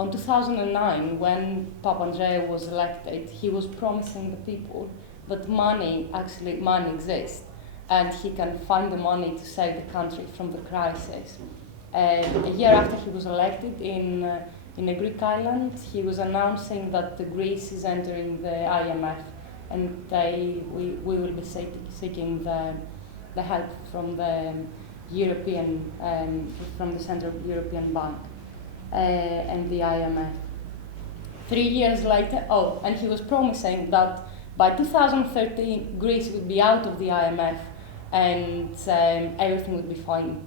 on 2009, when Papandreou was elected, he was promising the people that money exists, and he can find the money to save the country from the crisis. A year after he was elected in a Greek island, he was announcing that Greece is entering the IMF, and we will be seeking the help from the European, from the Central European Bank and the IMF. 3 years later, and he was promising that by 2013 Greece would be out of the IMF and everything would be fine.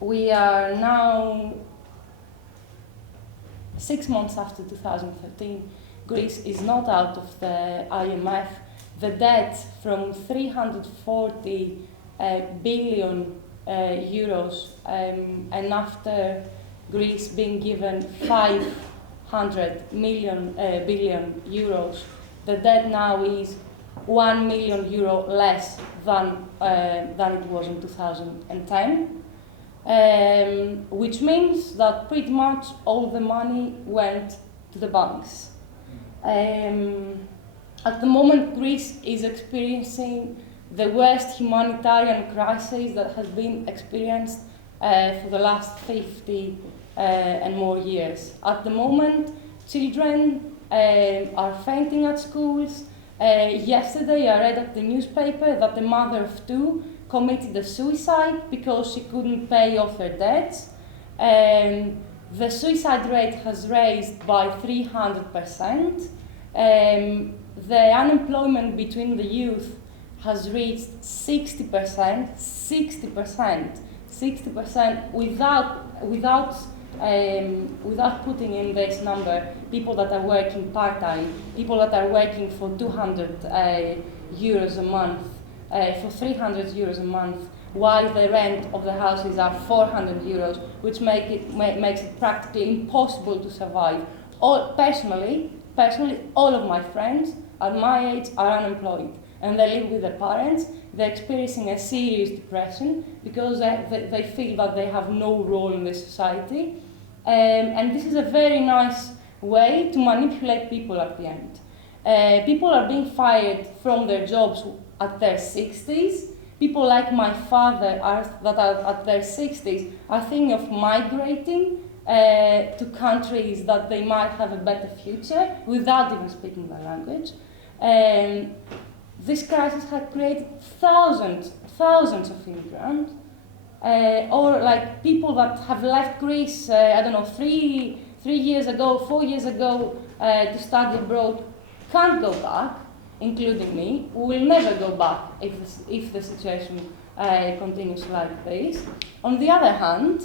We are now 6 months after 2013. Greece is not out of the IMF. The debt from 340 billion euros, and after Greece being given 500 billion euros, the debt now is 1 million euro less than it was in 2010, which means that pretty much all the money went to the banks. At the moment, Greece is experiencing the worst humanitarian crisis that has been experienced for the last 50 and more years. At the moment, children are fainting at schools. Yesterday, I read at the newspaper that the mother of two committed a suicide because she couldn't pay off her debts. The suicide rate has raised by 300%. The unemployment between the youth has reached 60%, 60% without putting in this number people that are working part-time, people that are working for 200 euros a month, for 300 euros a month, while the rent of the houses are 400 euros, which makes it practically impossible to survive. Personally, all of my friends at my age are unemployed, and they live with their parents. They're experiencing a serious depression because they feel that they have no role in the society. And this is a very nice way to manipulate people at the end. People are being fired from their jobs at their 60s. People like my father that are at their 60s are thinking of migrating to countries that they might have a better future without even speaking the language. This crisis has created thousands of immigrants, or like people that have left Greece, 3 years ago, 4 years ago, to study abroad, can't go back, including me. We will never go back if the situation continues like this. On the other hand,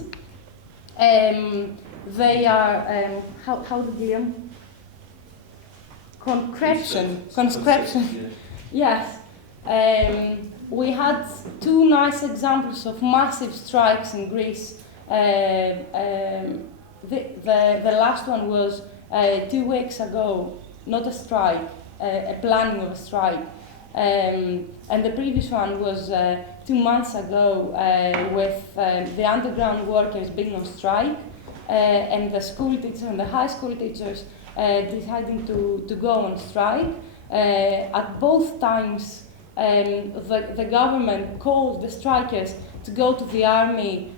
they are, how do you conscription. Yes. We had 2 nice examples of massive strikes in Greece. The last one was 2 weeks ago, not a strike, a planning of a strike. And the previous one was 2 months ago with the underground workers being on strike and the school teachers and the high school teachers deciding to go on strike. At both times, the government called the strikers to go to the army.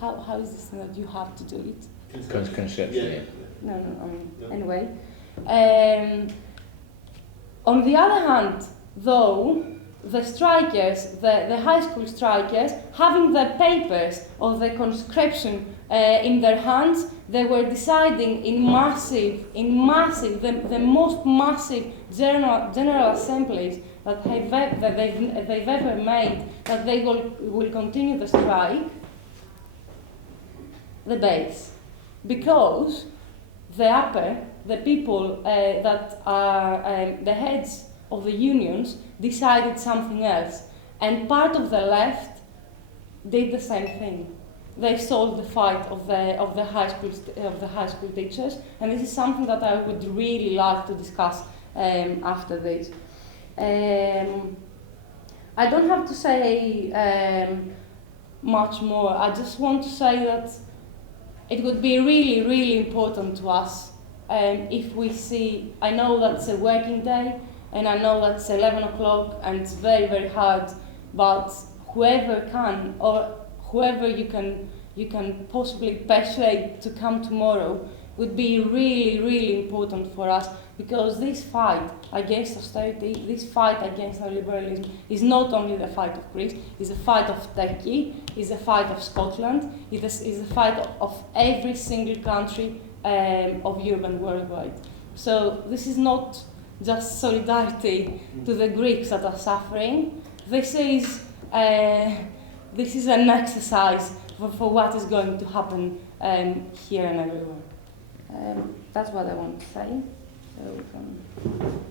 How is this thing that you have to do it? Conscription. No, anyway. On the other hand, though, the strikers, the high school strikers, having the papers of the conscription in their hands, they were deciding in massive, the most massive general assemblies that they've ever made, that they will continue the strike, the base, because the people that are the heads of the unions decided something else, and part of the left did the same thing. They sold the fight of the high school teachers, and this is something that I would really like to discuss after this. I don't have to say much more. I just want to say that it would be really, really important to us if we see, I know that it's a working day, and I know that it's 11 o'clock, and it's very, very hard, but whoever can, or whoever you can possibly persuade to come tomorrow would be really, really important for us, because this fight against austerity, this fight against neoliberalism is not only the fight of Greece, it's a fight of Turkey, it's a fight of Scotland, it's a fight of every single country of Europe and worldwide. So this is not just solidarity to the Greeks that are suffering. This is an exercise for what is going to happen here and everywhere. That's what I want to say. So we can